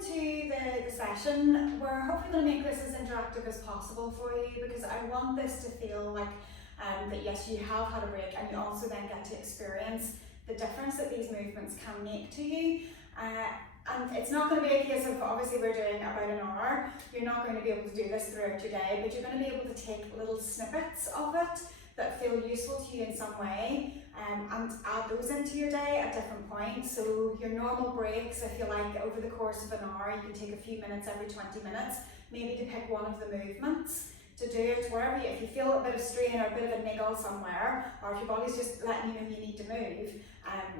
into the session, we're hopefully going to make this as interactive as possible for you, because I want this to feel like that yes, you have had a break, and you also then get to experience the difference that these movements can make to you. And it's not going to be a case of, obviously we're doing about an hour, you're not going to be able to do this throughout your day, but you're going to be able to take little snippets of it that feel useful to you in some way, and add those into your day at different points. So your normal breaks, if you like, over the course of an hour, you can take a few minutes every 20 minutes, maybe to pick one of the movements, to do it wherever you, if you feel a bit of strain or a bit of a niggle somewhere, or if your body's just letting you know you need to move,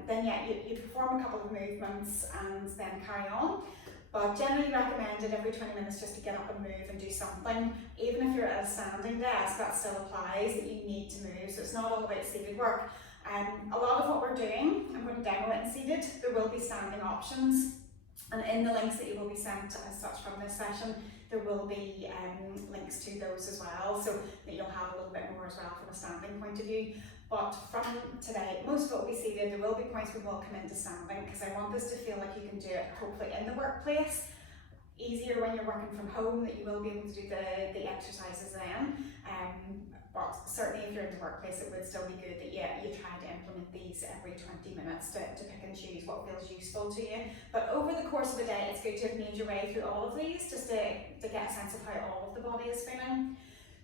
then yeah, you perform a couple of movements and then carry on. But generally recommended every 20 minutes just to get up and move and do something. Even if you're at a standing desk, that still applies, that you need to move. So it's not all about seated work. A lot of what we're doing, I'm going to demo it in seated. There will be standing options, and in the links that you will be sent as such from this session, there will be links to those as well, so that you'll have a little bit more as well from a standing point of view. But from today, most of it will be seated. There will be points we will come into standing, because I want this to feel like you can do it hopefully in the workplace. Easier when you're working from home, that you will be able to do the exercises then. But certainly if you're in the workplace, it would still be good that you try to implement these every 20 minutes to pick and choose what feels useful to you. But over the course of a day, it's good to have made your way through all of these, just to get a sense of how all of the body is feeling.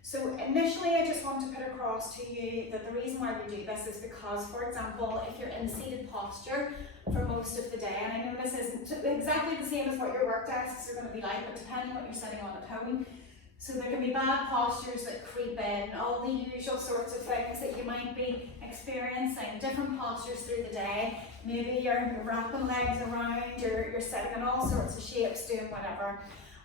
So initially, I just want to put across to you that the reason why we do this is because, for example, if you're in seated posture for most of the day, and I know this isn't exactly the same as what your work desks are going to be like, but depending on what you're sitting on at home, so there can be bad postures that creep in, all the usual sorts of things that you might be experiencing, different postures through the day. Maybe you're wrapping legs around, you're sitting in all sorts of shapes, doing whatever.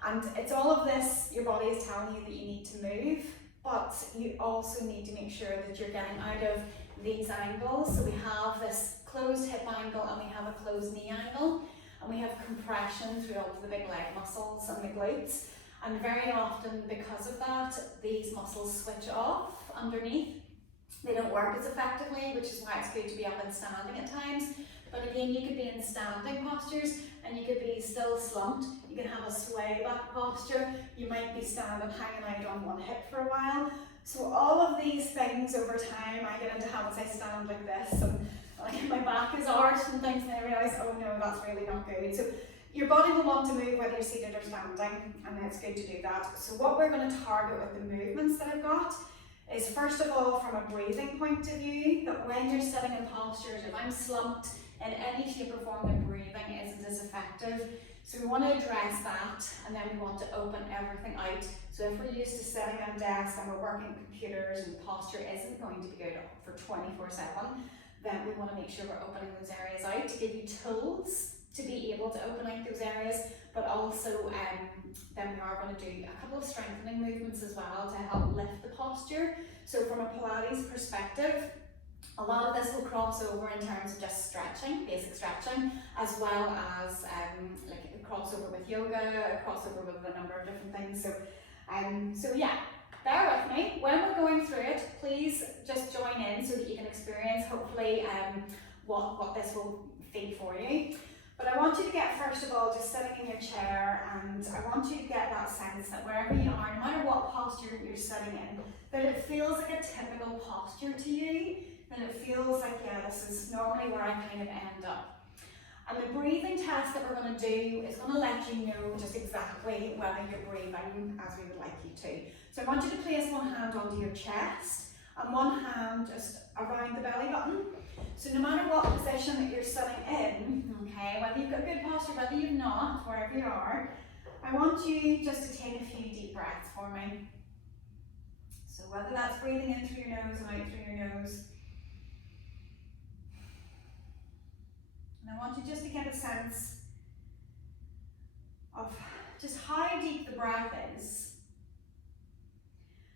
And it's all of this, your body is telling you that you need to move, but you also need to make sure that you're getting out of these angles. So we have this closed hip angle, and we have a closed knee angle, and we have compression through all of the big leg muscles and the glutes. And very often, because of that, these muscles switch off underneath. They don't work as effectively, which is why it's good to be up and standing at times. But again, you could be in standing postures, and you could be still slumped. You can have a sway back posture. You might be standing hanging out on one hip for a while. So all of these things over time, I get into habits, I stand like this, and like my back is arched and things, and I realise, oh no, that's really not good. So your body will want to move whether you're seated or standing, and it's good to do that. So what we're going to target with the movements that I've got is, first of all, from a breathing point of view, that when you're sitting in postures, if I'm slumped in any shape or form, the breathing isn't as effective. So we want to address that, and then we want to open everything out. So if we're used to sitting on desks and we're working computers and posture isn't going to be good for 24/7, then we want to make sure we're opening those areas out to give you tools to be able to open out those areas, but also then we are going to do a couple of strengthening movements as well to help lift the posture. So from a Pilates perspective, a lot of this will cross over in terms of just stretching, basic stretching, as well as like a crossover with yoga, a crossover with a number of different things. So yeah, bear with me. When we're going through it, please just join in so that you can experience hopefully what this will feel for you. But I want you to get, first of all, just sitting in your chair, and I want you to get that sense that wherever you are, no matter what posture you're sitting in, that it feels like a typical posture to you, that it feels like, yeah, this is normally where I kind of end up. And the breathing test that we're going to do is going to let you know just exactly whether you're breathing as we would like you to. So I want you to place one hand onto your chest and one hand just around the belly button. So no matter what position that you're sitting in, okay, whether you've got good posture, whether you've not, wherever you are, I want you just to take a few deep breaths for me. So whether that's breathing in through your nose and out through your nose. And I want you just to get a sense of just how deep the breath is.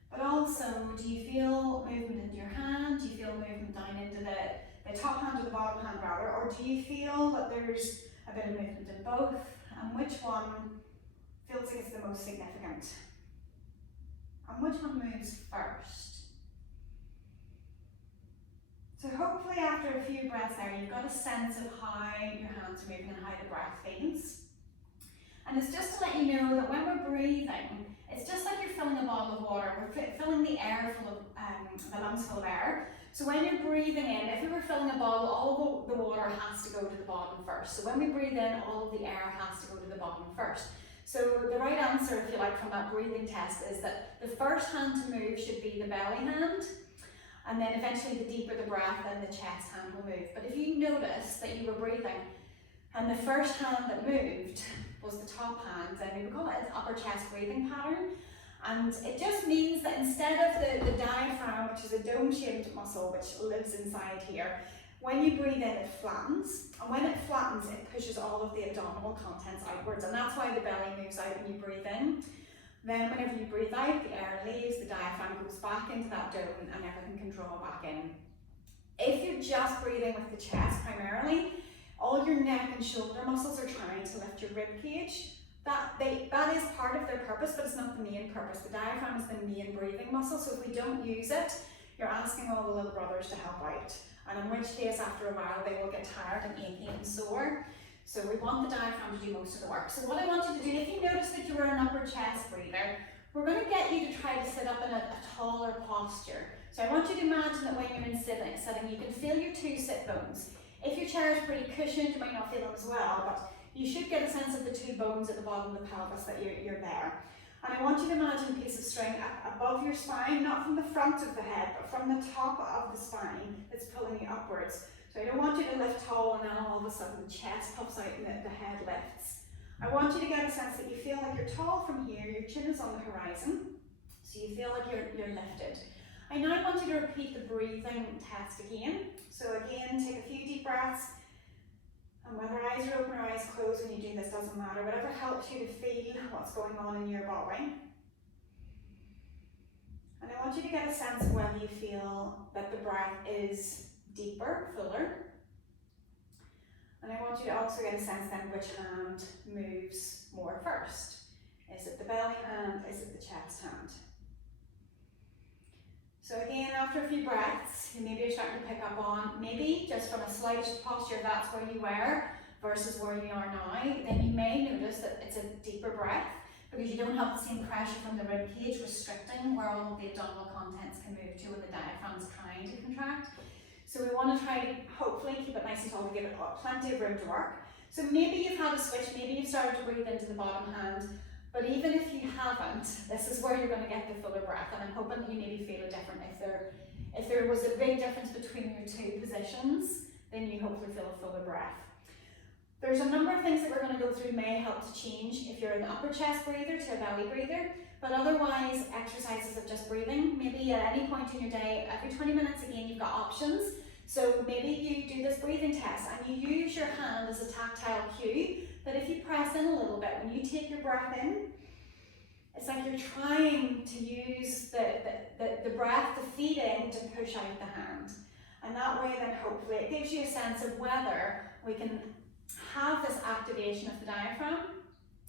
But also, do you feel movement into your hand? Do you feel movement down into the top hand or the bottom hand rather? Or do you feel that there's a bit of movement in both? And which one feels like it's the most significant? And which one moves first? So hopefully after a few breaths there, you've got a sense of how your hands are moving and how the breath feels. And let you know that when we're breathing, it's just like you're filling a bottle of water. We're filling the air full of, the lungs full of air. So when you're breathing in, if we were filling a bottle, all the water has to go to the bottom first. So when we breathe in, all of the air has to go to the bottom first. So the right answer, if you like, from that breathing test is that the first hand to move should be the belly hand, and then eventually the deeper the breath, then the chest hand will move. But if you notice that you were breathing and the first hand that moved was the top hand, then we would call it an upper chest breathing pattern. And it just means that instead of the diaphragm, which is a dome-shaped muscle which lives inside here, when you breathe in, it flattens, and when it flattens, it pushes all of the abdominal contents outwards, and that's why the belly moves out when you breathe in. Then whenever you breathe out, the air leaves, the diaphragm goes back into that dome, and everything can draw back in. If you're just breathing with the chest primarily, all your neck and shoulder muscles are trying to lift your rib cage. That is part of their purpose, but it's not the main purpose. The diaphragm is the main breathing muscle, so if we don't use it, you're asking all the little brothers to help out. And in which case, after a while, they will get tired and achy and sore. So we want the diaphragm to do most of the work. So what I want you to do, if you notice that you were an upper chest breather, we're going to get you to try to sit up in a taller posture. So I want you to imagine that when you're in sitting, you can feel your two sit bones. If your chair is pretty cushioned, you might not feel them as well, but you should get a sense of the two bones at the bottom of the pelvis that you're there. And I want you to imagine a piece of string above your spine, not from the front of the head, but from the top of the spine that's pulling you upwards. So I don't want you to lift tall and then all of a sudden the chest pops out and the head lifts. I want you to get a sense that you feel like you're tall from here, your chin is on the horizon, so you feel like you're lifted. I now want you to repeat the breathing test again. So again, take a few deep breaths. And whether eyes are open or eyes closed when you do this doesn't matter, whatever helps you to feel what's going on in your body. And I want you to get a sense of whether you feel that the breath is deeper, fuller. And I want you to also get a sense then which hand moves more first. Is it the belly hand? Is it the chest hand? So again, after a few breaths, you maybe are starting to pick up on, maybe just from a slight posture, that's where you were versus where you are now, then you may notice that it's a deeper breath because you don't have the same pressure from the rib cage restricting where all of the abdominal contents can move to when the diaphragm is trying to contract. So we want to try to hopefully keep it nice and tall to give it plenty of room to work. So maybe you've had a switch, maybe you've started to breathe into the bottom hand, but even if you haven't, this is where you're going to get the fuller breath, and I'm hoping that you maybe feel it different. If there was a big difference between your two positions, then you hopefully feel a fuller breath. There's a number of things that we're going to go through may help to change if you're an upper chest breather to a belly breather, but otherwise exercises of just breathing, maybe at any point in your day, every 20 minutes again you've got options. So maybe you do this breathing test and you use your hand as a tactile cue, that if you press in a little bit, when you take your breath in, it's like you're trying to use the breath to feed in to push out the hand. And that way then hopefully it gives you a sense of whether we can have this activation of the diaphragm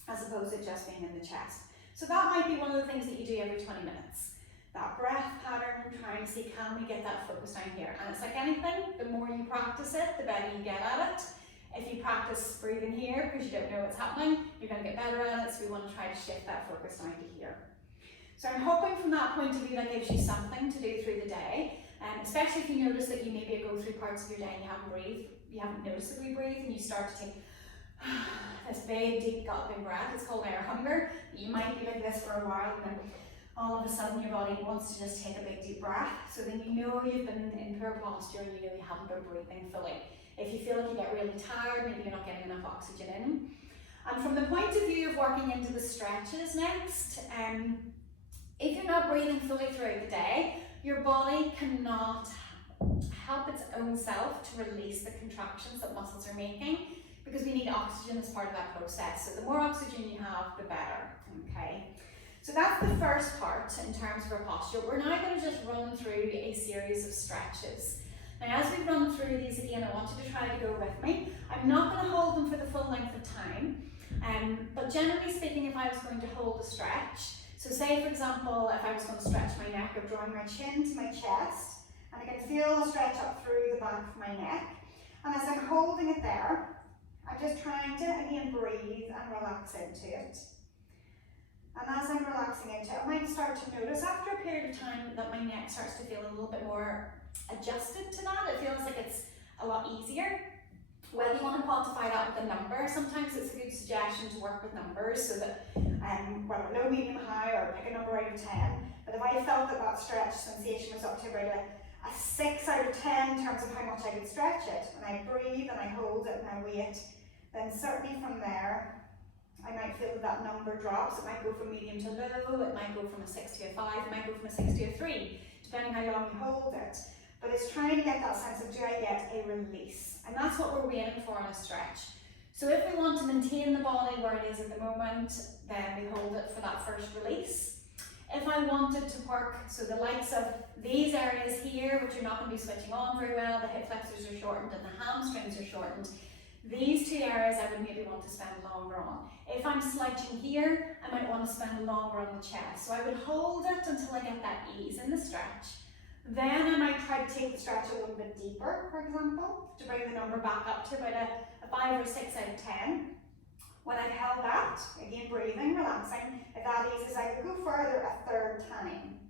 as opposed to just being in the chest. So that might be one of the things that you do every 20 minutes. That breath pattern, trying to see can we get that focus down here. And it's like anything, the more you practice it, the better you get at it. If you practice breathing here because you don't know what's happening, you're going to get better at it, so we want to try to shift that focus down to here. So I'm hoping from that point of view that gives you something to do through the day, especially if you notice that you maybe go through parts of your day and you haven't breathed, you haven't noticeably breathed, and you start to take this big, deep, gulping breath. It's called air hunger. You might be like this for a while, and then all of a sudden your body wants to just take a big, deep breath, so then you know you've been in poor posture and you know you haven't been breathing fully. If you feel like you get really tired, maybe you're not getting enough oxygen in. And from the point of view of working into the stretches next, if you're not breathing fully throughout the day, your body cannot help its own self to release the contractions that muscles are making, because we need oxygen as part of that process. So the more oxygen you have, the better, okay? So that's the first part in terms of our posture. We're now going to just run through a series of stretches. Now as we run through these again, I want you to try to go with me. I'm not going to hold them for the full length of time, but generally speaking, if I was going to hold a stretch, so say for example, if I was going to stretch my neck, I'm drawing my chin to my chest, and I can feel the stretch up through the back of my neck, and as I'm holding it there, I'm just trying to again breathe and relax into it. And as I'm relaxing into it, I might start to notice after a period of time that my neck starts to feel a little bit more adjusted to that. It feels like it's a lot easier. Whether you want to quantify that with a number, sometimes it's a good suggestion to work with numbers so that whether low, medium, high, or pick a number out of 10. But if I felt that that stretch sensation was up to about a 6 out of 10 in terms of how much I could stretch it, and I breathe and I hold it and I wait, then certainly from there I might feel that that number drops. It might go from medium to low, it might go from a 6 to a 5, it might go from a 6 to a 3, depending how long you hold it. But it's trying to get that sense of, do I get a release? And that's what we're waiting for in a stretch. So if we want to maintain the body where it is at the moment, then we hold it for that first release. If I wanted to work, so the likes of these areas here, which you're not going to be switching on very well, the hip flexors are shortened and the hamstrings are shortened, these two areas I would maybe want to spend longer on. If I'm slouching here, I might want to spend longer on the chest. So I would hold it until I get that ease in the stretch. Then I might try to take the stretch a little bit deeper, for example, to bring the number back up to about a 5 or 6 out of 10. When I've held that, again breathing, relaxing, if that eases, I could go further a third time.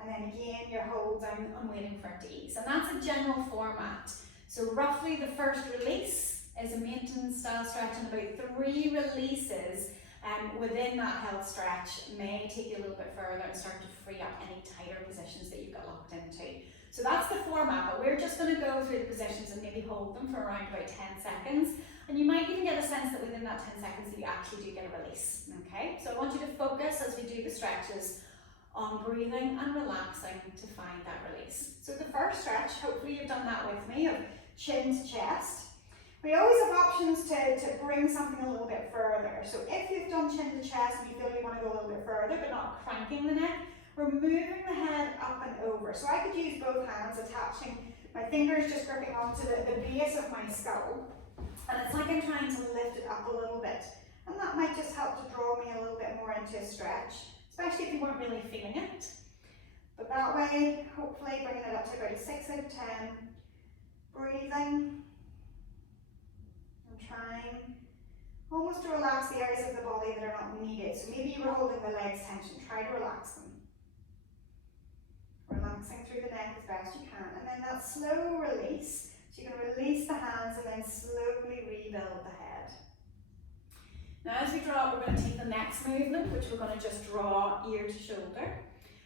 And then again, you're holding and waiting for it to ease. And that's a general format. So roughly the first release is a maintenance style stretch, and about 3 releases within that held stretch may take you a little bit further and start to free up any tighter positions that you've got locked into. So that's the format, but we're just going to go through the positions and maybe hold them for around about 10 seconds. And you might even get a sense that within that 10 seconds you actually do get a release. Okay, so I want you to focus as we do the stretches on breathing and relaxing to find that release. So the first stretch, hopefully you've done that with me, of chin to chest. We always have options to bring something a little bit further. So if you've done chin to chest and you feel you want to go a little bit further but not cranking the neck, we're moving the head up and over. So I could use both hands, attaching my fingers, just gripping onto the base of my skull. And it's like I'm trying to lift it up a little bit. And that might just help to draw me a little bit more into a stretch, especially if you weren't really feeling it. But that way, hopefully bringing it up to about a 6 out of 10. Breathing. Trying almost to relax the areas of the body that are not needed. So maybe you were holding the legs tension, try to relax them. Relaxing through the neck as best you can. And then that slow release. So you can release the hands and then slowly rebuild the head. Now as we draw, we're going to take the next movement, which we're going to just draw ear to shoulder.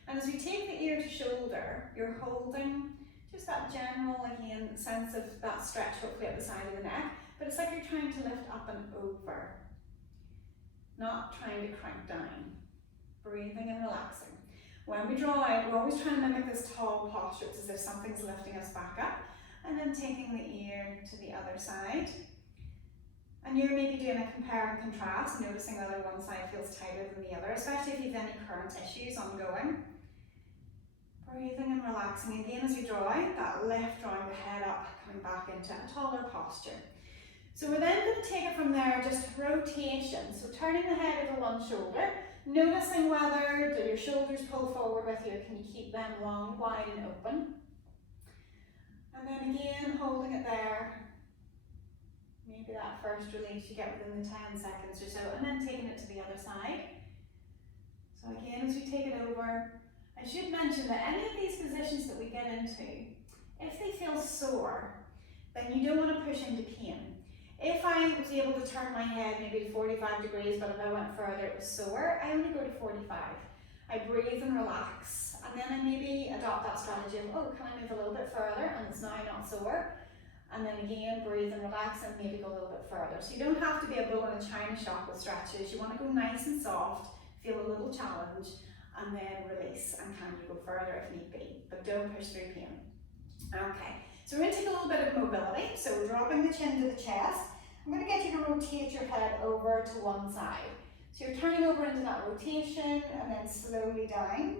And as we take the ear to shoulder, you're holding just that general, again, sense of that stretch hopefully at the side of the neck. But it's like you're trying to lift up and over, not trying to crank down. Breathing and relaxing. When we draw out, we're always trying to mimic this tall posture. It's as if something's lifting us back up. And then taking the ear to the other side. And you're maybe doing a compare and contrast, noticing whether one side feels tighter than the other, especially if you have any current issues ongoing. Breathing and relaxing. Again, as we draw out, that lift, drawing the head up, coming back into a taller posture. So we're then going to take it from there, just rotation. So turning the head over one shoulder, noticing whether do your shoulders pull forward with you, or can you keep them long, wide and open. And then again, holding it there. Maybe that first release you get within the 10 seconds or so, and then taking it to the other side. So again, as we take it over, I should mention that any of these positions that we get into, if they feel sore, then you don't want to push into pain. If I was able to turn my head maybe to 45 degrees, but if I went further it was sore, I only go to 45. I breathe and relax, and then I maybe adopt that strategy of, oh, can I move a little bit further, and it's now not sore. And then again, breathe and relax and maybe go a little bit further. So you don't have to be a bull in a china shop with stretches. You want to go nice and soft, feel a little challenge, and then release. And can you go further if need be, but don't push through pain. Okay, so we're going to take a little bit of mobility. So we're dropping the chin to the chest. I'm going to get you to rotate your head over to one side. So you're turning over into that rotation and then slowly down,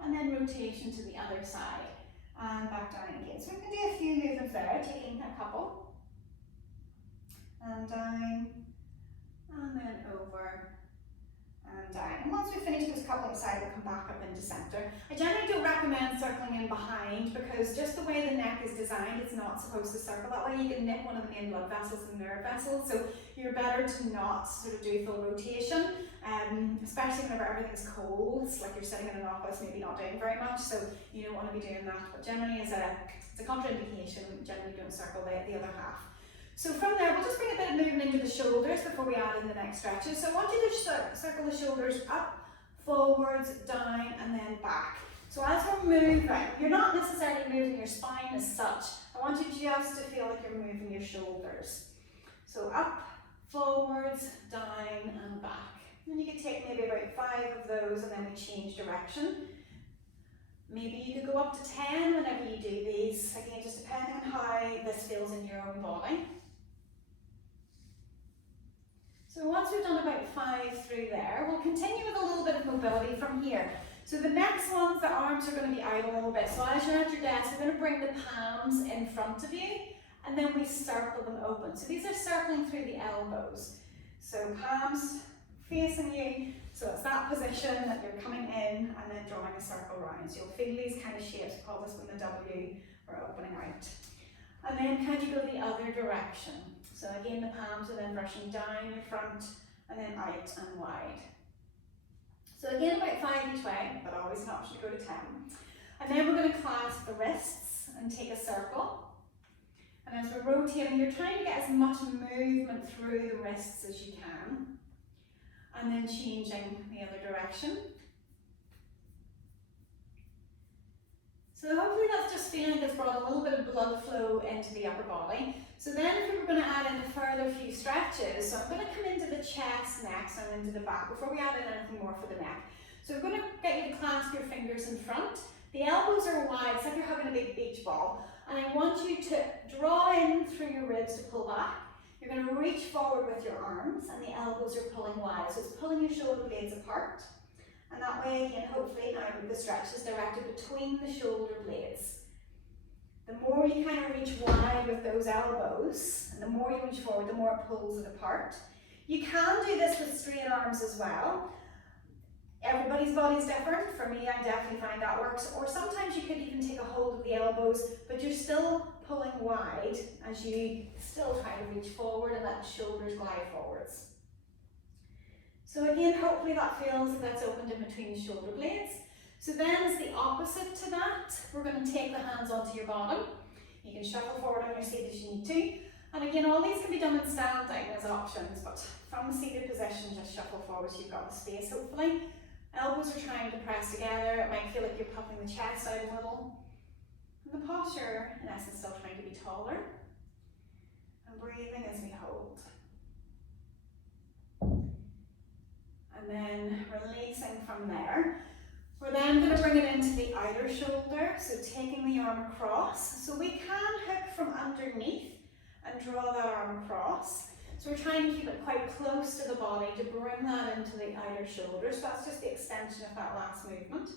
and then rotation to the other side and back down again. So we can do a few movements there, taking a couple and down and then over and down. And once we finish this couple inside, we'll come back up into center. I generally don't recommend circling in behind because just the way the neck is designed, it's not supposed to circle that way. You can nip one of the main blood vessels and nerve vessels, so you're better to not sort of do full rotation, especially whenever everything's cold, like you're sitting in an office, maybe not doing very much, so you don't want to be doing that. But generally, it's a contraindication, generally don't circle the other half. So from there, we'll just bring a bit of movement into the shoulders before we add in the next stretches. So I want you to circle the shoulders up, forwards, down, and then back. So as we're moving, you're not necessarily moving your spine as such. I want you just to feel like you're moving your shoulders. So up, forwards, down, and back. And you could take maybe about 5 of those, and then we change direction. Maybe you could go up to 10 whenever you do these, again, just depending on how this feels in your own body. So once we've done about 5 through there, we'll continue with a little bit of mobility from here. So the next ones, the arms are going to be out a little bit. So as you're at your desk, we're going to bring the palms in front of you, and then we circle them open. So these are circling through the elbows. So palms facing you, so it's that position that you're coming in and then drawing a circle around. So you'll feel these kind of shapes, call this one the W, or opening out. And then can you go the other direction? So again, the palms are then brushing down in front and then out and wide. So again, about 5 each way, but always an option to go to 10. And then we're going to clasp the wrists and take a circle. And as we're rotating, you're trying to get as much movement through the wrists as you can. And then changing the other direction. So hopefully that's just feeling like it's brought a little bit of blood flow into the upper body. So then if we were going to add in a further few stretches, so I'm going to come into the chest next and into the back before we add in anything more for the neck. So we're going to get you to clasp your fingers in front. The elbows are wide, it's like you're having a big beach ball. And I want you to draw in through your ribs to pull back. You're going to reach forward with your arms and the elbows are pulling wide. So it's pulling your shoulder blades apart. And that way, again, hopefully now the stretch is directed between the shoulder blades. The more you kind of reach wide with those elbows, and the more you reach forward, the more it pulls it apart. You can do this with straight arms as well. Everybody's body is different. For me, I definitely find that works. Or sometimes you could even take a hold of the elbows, but you're still pulling wide as you still try to reach forward and let the shoulders glide forwards. So again, hopefully that feels like that's opened in between the shoulder blades. So then as the opposite to that, we're going to take the hands onto your bottom. You can shuffle forward on your seat as you need to. And again, all these can be done in standing as options, but from the seated position, just shuffle forward so you've got the space, hopefully. Elbows are trying to press together. It might feel like you're puffing the chest out a little. And the posture, in essence, still trying to be taller. And breathing as we hold. And then releasing from there. We're then going to bring it into the outer shoulder, so taking the arm across. So we can hook from underneath and draw that arm across. So we're trying to keep it quite close to the body to bring that into the outer shoulder. So that's just the extension of that last movement.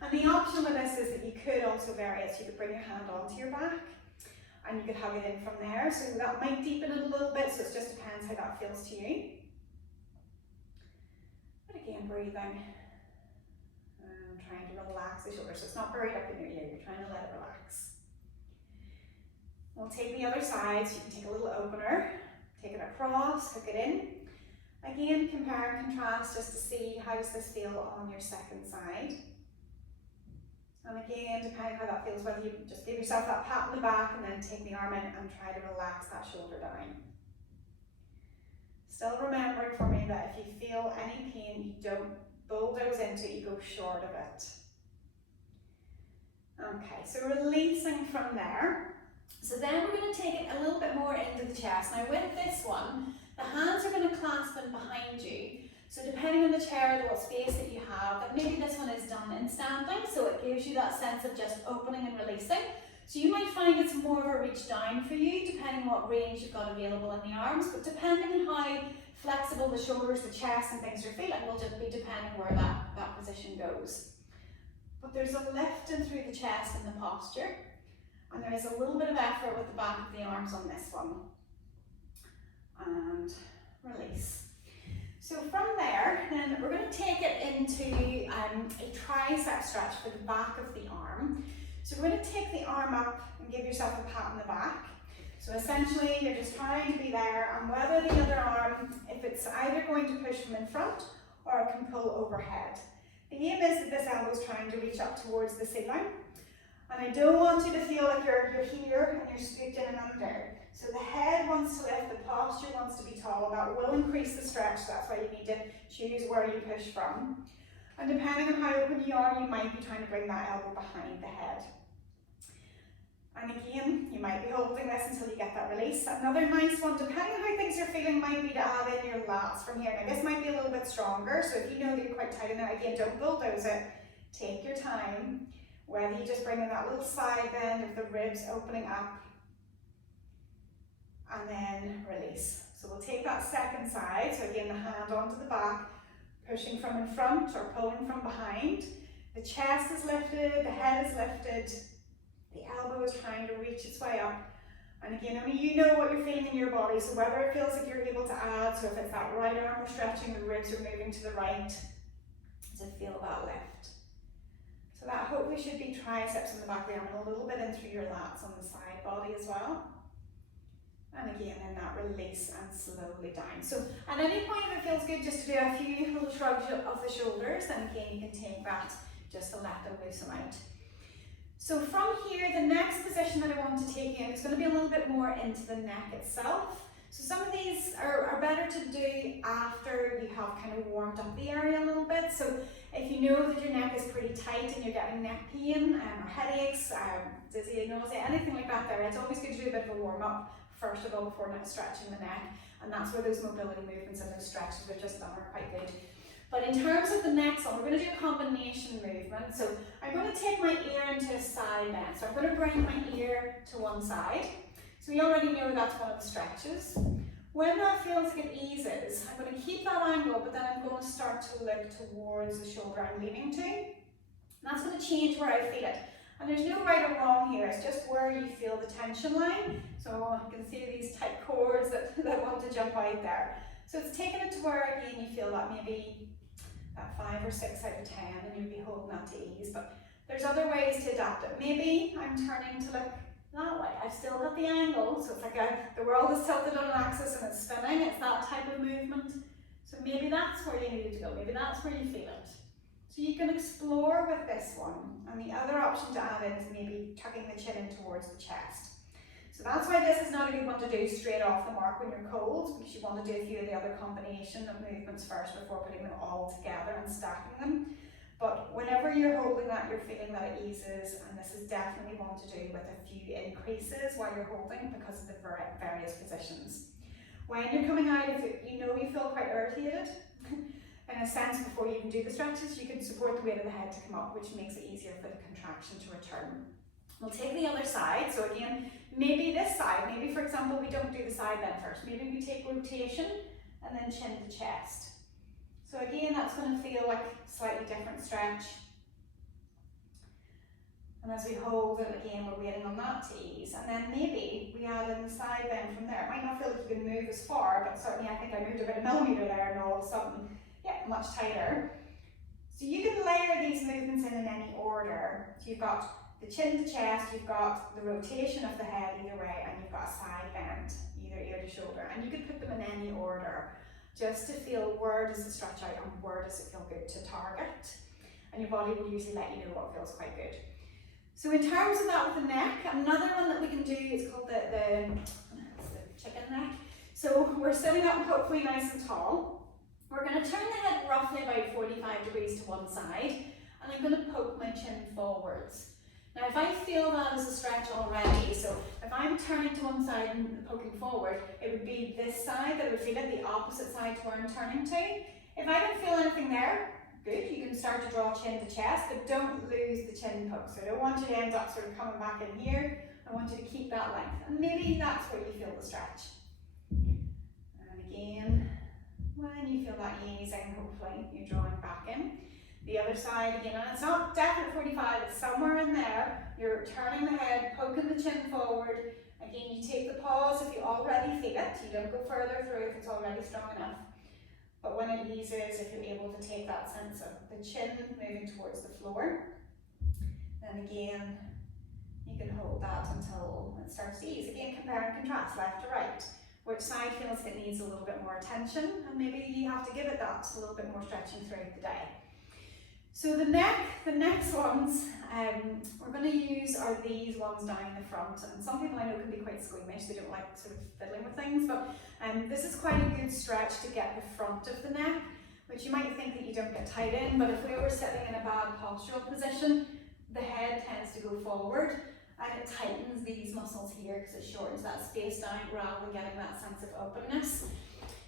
And the option with this is that you could also vary it. So you could bring your hand onto your back and you could hug it in from there. So that might deepen it a little bit, so it just depends how that feels to you. But again, breathing and trying to relax the shoulders. So it's not buried up in your ear, you're trying to let it relax. We'll take the other side, so you can take a little opener, take it across, hook it in. Again, compare and contrast just to see how does this feel on your second side. And again, depending how that feels, whether you just give yourself that pat on the back and then take the arm in and try to relax that shoulder down. Still remembering for me that if you feel any pain, you don't bulldoze into it, you go short of it. Okay, so releasing from there. So then we're going to take it a little bit more into the chest. Now with this one, the hands are going to clasp in behind you. So depending on the chair, what space that you have, that maybe this one is done in standing, so it gives you that sense of just opening and releasing. So you might find it's more of a reach down for you, depending on what range you've got available in the arms, but depending on how flexible the shoulders, the chest and things you're feeling will just be depending where that position goes. But there's a lift in through the chest in the posture, and there is a little bit of effort with the back of the arms on this one. And release. So from there, then we're going to take it into a tricep stretch for the back of the arm. So we're going to take the arm up and give yourself a pat on the back. So essentially you're just trying to be there, and whether the other arm, if it's either going to push from in front or it can pull overhead. The aim is that this elbow is trying to reach up towards the ceiling. And I don't want you to feel like you're here and you're scooped in and under. So the head wants to lift, the posture wants to be tall. That will increase the stretch. That's why you need to choose where you push from. And depending on how open you are, you might be trying to bring that elbow behind the head. And again, you might be holding this until you get that release. Another nice one, depending on how things you're feeling, might be to add in your lats from here. Now this might be a little bit stronger, so if you know that you're quite tight in there, again, don't bulldoze it. Take your time. Whether you just bring in that little side bend of the ribs opening up, and then release. So we'll take that second side, so again the hand onto the back, pushing from in front or pulling from behind. The chest is lifted, the head is lifted, the elbow is trying to reach its way up. And again, only you know what you're feeling in your body, so whether it feels like you're able to add, so if it's that right arm we're stretching, the ribs are moving to the right, to feel that lift. So that hopefully should be triceps in the back of the arm and a little bit in through your lats on the side body as well. And again, in that release and slowly down. So at any point if it feels good just to do a few little shrugs of the shoulders, then again you can take that just to let them loosen out. So from here, the next position that I want to take you in is going to be a little bit more into the neck itself. So some of these are better to do after you have kind of warmed up the area a little bit. So if you know that your neck is pretty tight and you're getting neck pain or headaches, dizzy, nausea, anything like that there, it's always good to do a bit of a warm up first of all before stretching the neck. And that's where those mobility movements and those stretches we've just done are quite good. But in terms of the next one, we're going to do a combination movement. So I'm going to take my ear into a side bend. So I'm going to bring my ear to one side. So we already know that's one of the stretches. When that feels like it eases, I'm going to keep that angle, but then I'm going to start to look towards the shoulder I'm leaning to. And that's going to change where I feel it. And there's no right or wrong here, it's just where you feel the tension line. So you can see these tight cords that want to jump out there. So it's taking it to where again you feel that maybe that 5 or 6 out of 10 and you'll be holding that to ease. But there's other ways to adapt it. Maybe I'm turning to look that way. I've still got the angle, so it's like the world is tilted on an axis and it's spinning. It's that type of movement. So maybe that's where you need to go. Maybe that's where you feel it. So you can explore with this one. And the other option to add in is maybe tucking the chin in towards the chest. So that's why this is not a good one to do straight off the mark when you're cold, because you want to do a few of the other combination of movements first before putting them all together and stacking them. But whenever you're holding that, you're feeling that it eases, and this is definitely one to do with a few increases while you're holding because of the various positions. When you're coming out, if you know you feel quite irritated, in a sense, before you even do the stretches, you can support the weight of the head to come up, which makes it easier for the contraction to return. We'll take the other side. So again, maybe this side, maybe for example, we don't do the side bend first. Maybe we take rotation and then chin to chest. So again, that's going to feel like a slightly different stretch. And as we hold it again, we're waiting on that to ease. And then maybe we add in the side bend from there. It might not feel like you can move as far, but certainly I think I moved about a millimetre there and all of a sudden, yeah, much tighter. So you can layer these movements in any order. So you've got the chin to chest, you've got the rotation of the head either way, and you've got a side bend, either ear to shoulder. And you could put them in any order, just to feel where does it stretch out and where does it feel good to target. And your body will usually let you know what feels quite good. So in terms of that with the neck, another one that we can do is called the chicken neck. So we're sitting up hopefully nice and tall. We're going to turn the head roughly about 45 degrees to one side, and I'm going to poke my chin forwards. Now if I feel that as a stretch already, so if I'm turning to one side and poking forward, it would be this side that would feel it, the opposite side to where I'm turning to. If I don't feel anything there, good, you can start to draw chin to chest, but don't lose the chin poke. So I don't want you to end up sort of coming back in here. I want you to keep that length, and maybe that's where you feel the stretch. And again, when you feel that easing, hopefully you're drawing back in. The other side again, and it's not definite 45, it's somewhere in there. You're turning the head, poking the chin forward. Again, you take the pause if you already feel it. You don't go further through if it's already strong enough. But when it eases if you're able to take that sense of the chin moving towards the floor. Then again, you can hold that until it starts to ease. Again, compare and contrast, left to right. Which side feels it needs a little bit more attention, and maybe you have to give it that a little bit more stretching throughout the day. So the next ones we're going to use are these ones down the front, and some people I know can be quite squeamish, they don't like sort of fiddling with things, but this is quite a good stretch to get the front of the neck, which you might think that you don't get tight in, but if we were sitting in a bad postural position, the head tends to go forward, and it tightens these muscles here because it shortens that space down rather than getting that sense of openness.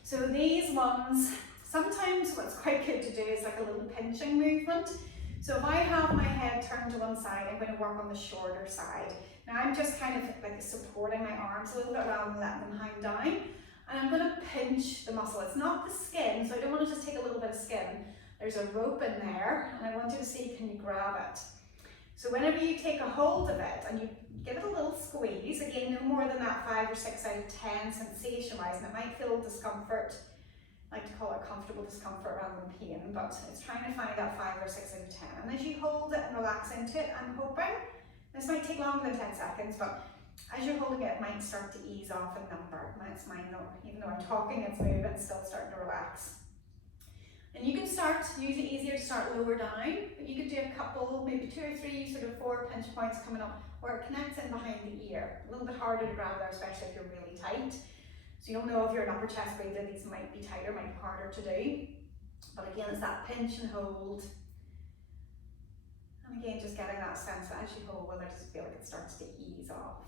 So these ones, sometimes what's quite good to do is like a little pinching movement. So if I have my head turned to one side, I'm going to work on the shorter side. Now I'm just kind of like supporting my arms a little bit rather than letting them hang down. And I'm going to pinch the muscle. It's not the skin, so I don't want to just take a little bit of skin. There's a rope in there, and I want you to see, can you grab it? So whenever you take a hold of it and you give it a little squeeze, again, no more than that 5 or 6 out of 10 sensation-wise, and it might feel discomfort. I like to call it comfortable discomfort rather than pain, but it's trying to find that 5 or 6 out of 10. And as you hold it and relax into it, I'm hoping, this might take longer than 10 seconds, but as you're holding it, it might start to ease off in number. It's mine though, even though I'm talking, it's moving, it's still starting to relax. And you can start, usually easier to start lower down, but you could do a couple, maybe 2 or 3, sort of 4 pinch points coming up where it connects in behind the ear. A little bit harder to grab there, especially if you're really tight. So you'll know if you're an upper chest breather, these might be tighter, might be harder to do. But again, it's that pinch and hold. And again, just getting that sense that as you hold, whether it just feel like it starts to ease off.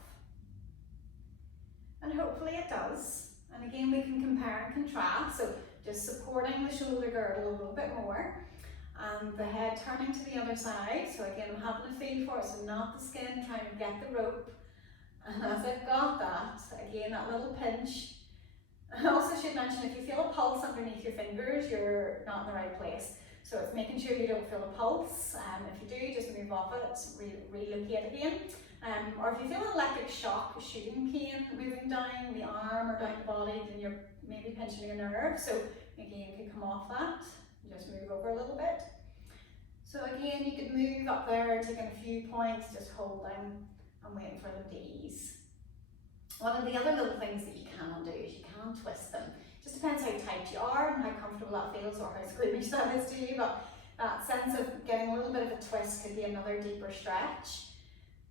And hopefully it does. And again, we can compare and contrast. So just supporting the shoulder girdle a little bit more. And the head turning to the other side. So again, I'm having a feel for it, so not the skin, trying to get the rope. And as I've got that, again, that little pinch. I also should mention, if you feel a pulse underneath your fingers, you're not in the right place. So it's making sure you don't feel a pulse. If you do, just move off it, relocate again. Or if you feel an electric shock, shooting pain moving down the arm or down the body, then you're maybe pinching your nerve. So again, you can come off that and just move over a little bit. So again, you could move up there, taking a few points, just holding and waiting for them to ease. One of the other little things that you can do is you can twist them. Just depends how tight you are and how comfortable that feels or how squeamish that is to you, but that sense of getting a little bit of a twist could be another deeper stretch.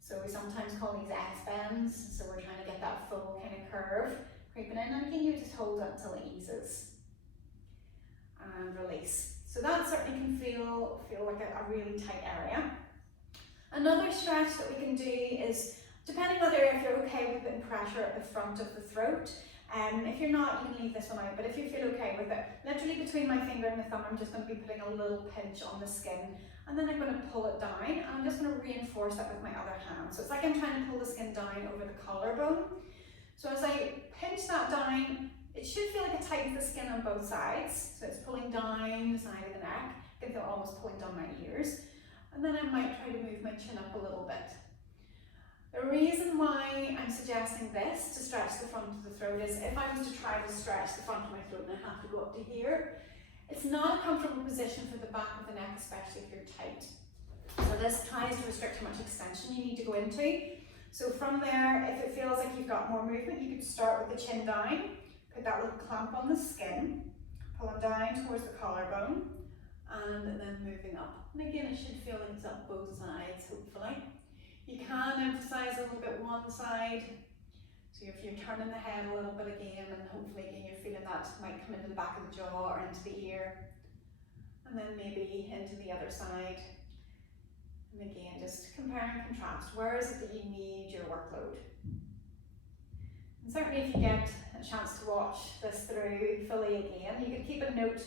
So we sometimes call these X-bends, so we're trying to get that full kind of curve creeping in, and again you just hold it until it eases. And release. So that certainly can feel like a really tight area. Another stretch that we can do is, depending whether if you're okay with putting pressure at the front of the throat. If you're not, you can leave this one out, but if you feel okay with it, literally between my finger and the thumb, I'm just going to be putting a little pinch on the skin, and then I'm going to pull it down, and I'm just going to reinforce that with my other hand. So it's like I'm trying to pull the skin down over the collarbone. So as I pinch that down, it should feel like it tightens the skin on both sides. So it's pulling down the side of the neck. I can feel almost pulling down my ears. And then I might try to move my chin up a little bit. The reason why I'm suggesting this to stretch the front of the throat is if I was to try to stretch the front of my throat and I have to go up to here, it's not a comfortable position for the back of the neck, especially if you're tight. So this tries to restrict how much extension you need to go into. So from there, if it feels like you've got more movement, you could start with the chin down, put that little clamp on the skin, pulling down towards the collarbone, and then moving up. And again, it should feel like it's up both sides, hopefully. You can emphasize a little bit one side. So if you're turning the head a little bit again, and hopefully again you're feeling that might come into the back of the jaw or into the ear. And then maybe into the other side. And again, just compare and contrast. Where is it that you need your workload? And certainly if you get a chance to watch this through fully again, you could keep a note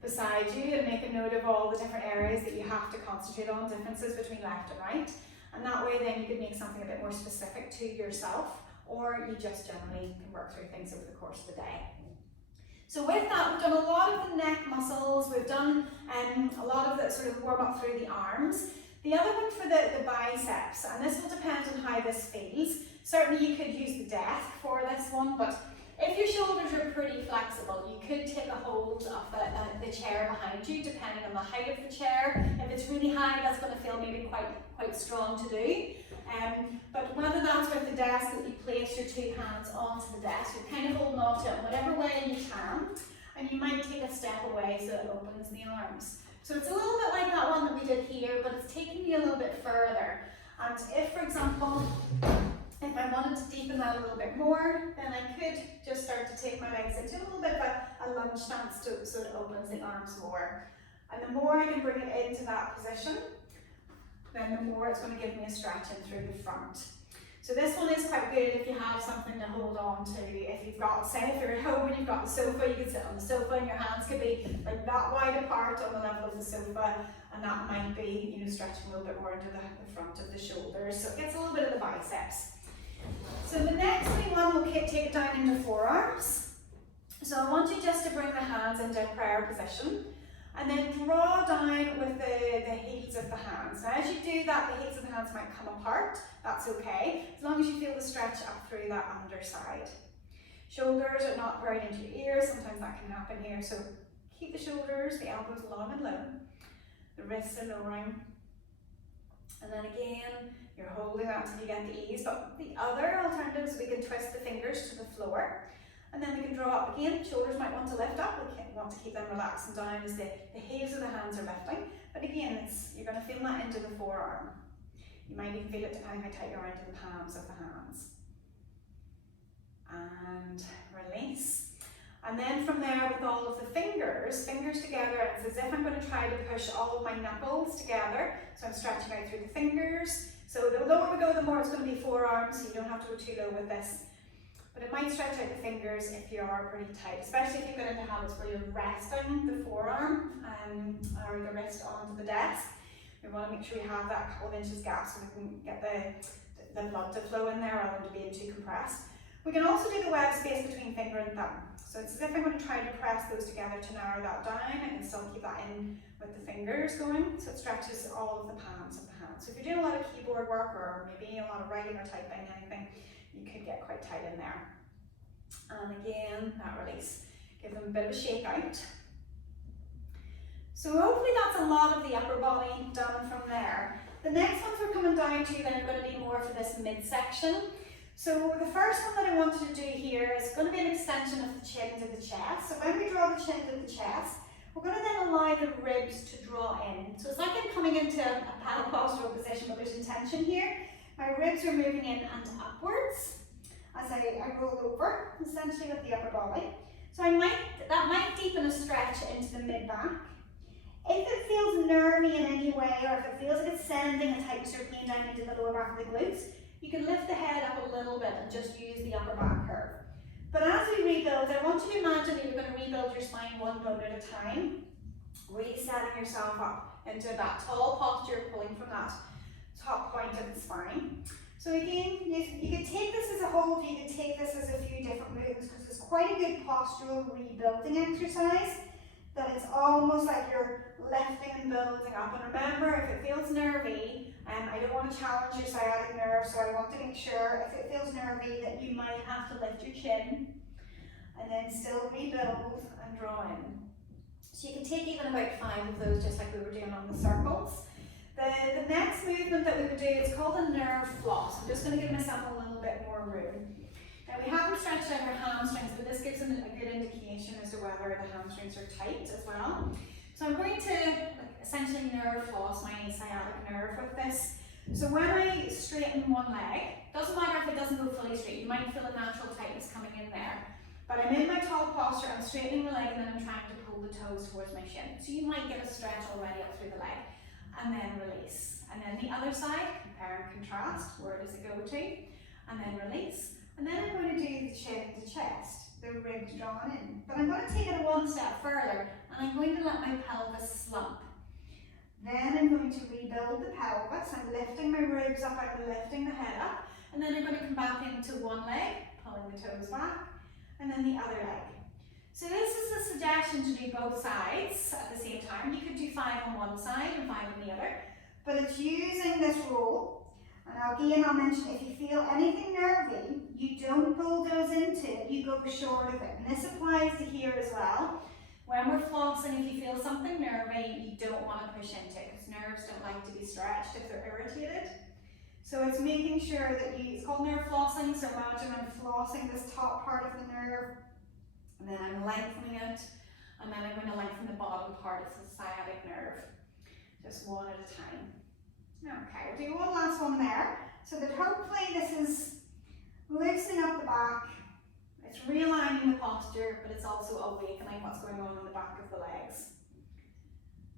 beside you and make a note of all the different areas that you have to concentrate on, differences between left and right. And that way then you could make something a bit more specific to yourself, or you just generally can work through things over the course of the day. So with that, we've done a lot of the neck muscles, we've done a lot of the sort of warm up through the arms. The other one for the biceps, and this will depend on how this feels. Certainly you could use the desk for this one, but If your shoulders are pretty flexible, you could take a hold of the chair behind you, depending on the height of the chair. If it's really high, that's going to feel maybe quite strong to do. But whether that's with the desk that you place your two hands onto the desk, you're kind of holding on to it in whatever way you can, and you might take a step away so it opens the arms. So it's a little bit like that one that we did here, but it's taking you a little bit further. And if, for example, if I wanted to deepen that a little bit more, then I could just start to take my legs into a little bit of a lunge stance so it opens the arms more. And the more I can bring it into that position, then the more it's going to give me a stretch in through the front. So this one is quite good if you have something to hold on to. If you've got, say if you're at home and you've got the sofa, you can sit on the sofa and your hands could be like that wide apart on the level of the sofa, and that might be, you know, stretching a little bit more into the front of the shoulders. So it gets a little bit of the biceps. So the next one, we'll take it down into forearms. So I want you just to bring the hands into a prayer position, and then draw down with the heels of the hands. Now as you do that, the heels of the hands might come apart. That's okay, as long as you feel the stretch up through that underside. Shoulders are not buried into your ears, sometimes that can happen here. So keep the shoulders, the elbows long and low. The wrists are lowering. And then again, you're holding that until you get the ease. But the other alternative is we can twist the fingers to the floor. And then we can draw up again. Shoulders might want to lift up. We want to keep them relaxed and down as the heels of the hands are lifting. But again, you're going to feel that into the forearm. You might even feel it depending how tight you are into the palms of the hands. And release. And then from there, with all of the fingers together, it's as if I'm going to try to push all of my knuckles together. So I'm stretching out through the fingers. So the lower we go, the more it's going to be forearms, so you don't have to go too low with this. But it might stretch out the fingers if you are pretty tight, especially if you get into habits where you're resting the forearm or the wrist onto the desk. We want to make sure we have that couple of inches gap so we can get the blood to flow in there rather than being too compressed. We can also do the web space between finger and thumb. So it's as if I'm going to try to press those together to narrow that down. I can still keep that in with the fingers going, so it stretches all of the palms of the hands. So if you're doing a lot of keyboard work or maybe a lot of writing or typing, anything, you could get quite tight in there. And again, that release. Give them a bit of a shake out. So hopefully that's a lot of the upper body done from there. The next ones we're coming down to then are going to be more for this midsection. So the first one that I wanted to do here is going to be an extension of the chin to the chest. So when we draw the chin to the chest, we're going to then allow the ribs to draw in. So it's like I'm coming into a postural position, but there's intention here. My ribs are moving in and upwards as I roll over, essentially with the upper body. So that might deepen a stretch into the mid-back. If it feels nervy in any way, or if it feels like it's sending a tightness or pain down into the lower back of the glutes, you can lift the head up a little bit and just use the upper back curve. But as we rebuild, I want you to imagine that you're going to rebuild your spine one bone at a time, resetting yourself up into that tall posture, pulling from that top point of the spine. So again, you could take this as a hold, you could take this as a few different movements because it's quite a good postural rebuilding exercise. That it's almost like you're lifting and building up. And remember, if it feels nervy, I don't want to challenge your sciatic nerve, so I want to make sure if it feels nervy that you might have to lift your chin and then still rebuild and draw in. So you can take even about 5 of those, just like we were doing on the circles. The next movement that we would do is called a nerve floss. I'm just going to give myself a little bit more room. Now we haven't stretched out our hamstrings, but this gives them a good indication as to whether the hamstrings are tight as well. So I'm going to essentially nerve floss my sciatic nerve with this. So when I straighten one leg, doesn't matter if it doesn't go fully straight, you might feel a natural tightness coming in there. But I'm in my tall posture, I'm straightening the leg and then I'm trying to pull the toes towards my shin. So you might get a stretch already up through the leg. And then release. And then the other side, compare and contrast, where does it go to? And then release. And then I'm going to do the chin to chest, the ribs drawn in. But I'm going to take it one step further, and I'm going to let my pelvis slump. Then I'm going to rebuild the pelvis. I'm lifting my ribs up, I'm lifting the head up, and then I'm going to come back into one leg, pulling the toes back, and then the other leg. So this is a suggestion to do both sides at the same time. You could do 5 on one side and 5 on the other, but it's using this roll And again, I'll mention, if you feel anything nervy, you don't bulldoze into it, you go short of it. And this applies to here as well. When we're flossing, if you feel something nervy, you don't want to push into it, because nerves don't like to be stretched if they're irritated. So it's making sure that it's called nerve flossing, so imagine I'm flossing this top part of the nerve, and then I'm lengthening it, and then I'm going to lengthen the bottom part of the sciatic nerve, just one at a time. Okay, we'll do one last one there, so that hopefully this is loosening up the back, it's realigning the posture, but it's also awakening what's going on in the back of the legs.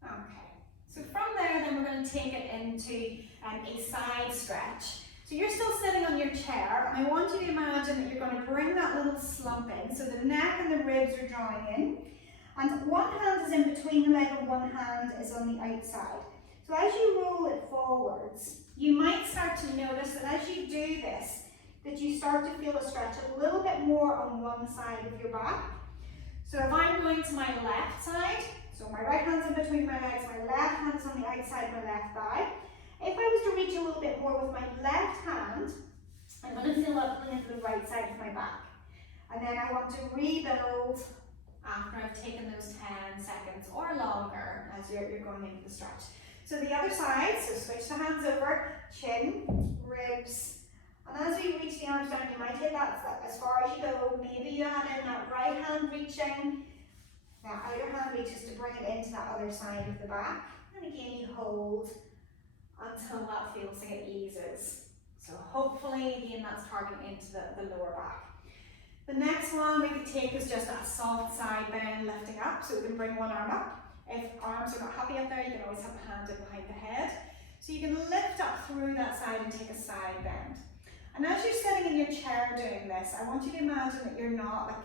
Okay, so from there then we're going to take it into a side stretch. So you're still sitting on your chair, and I want you to imagine that you're going to bring that little slump in, so the neck and the ribs are drawing in, and one hand is in between the leg and one hand is on the outside. So as you roll it forwards, you might start to notice that as you do this, that you start to feel a stretch a little bit more on one side of your back. So if I'm going to my left side, so my right hand's in between my legs, my left hand is on the outside of my left thigh. If I was to reach a little bit more with my left hand, I'm going to feel that pulling into the right side of my back. And then I want to rebuild after I've taken those 10 seconds or longer as you're going into the stretch. So the other side, so switch the hands over, chin, ribs, and as we reach the arms down, you might hit that as far as you go. Maybe you add in that right hand reaching, that outer hand reaches to bring it into that other side of the back. And again, you hold until that feels like it eases. So hopefully, again, that's targeting into the lower back. The next one we could take is just that soft side bend, lifting up. So we can bring one arm up. If arms are not happy up there, you can always have the hand in behind the head. So you can lift up through that side and take a side bend. And as you're sitting in your chair doing this, I want you to imagine that you're not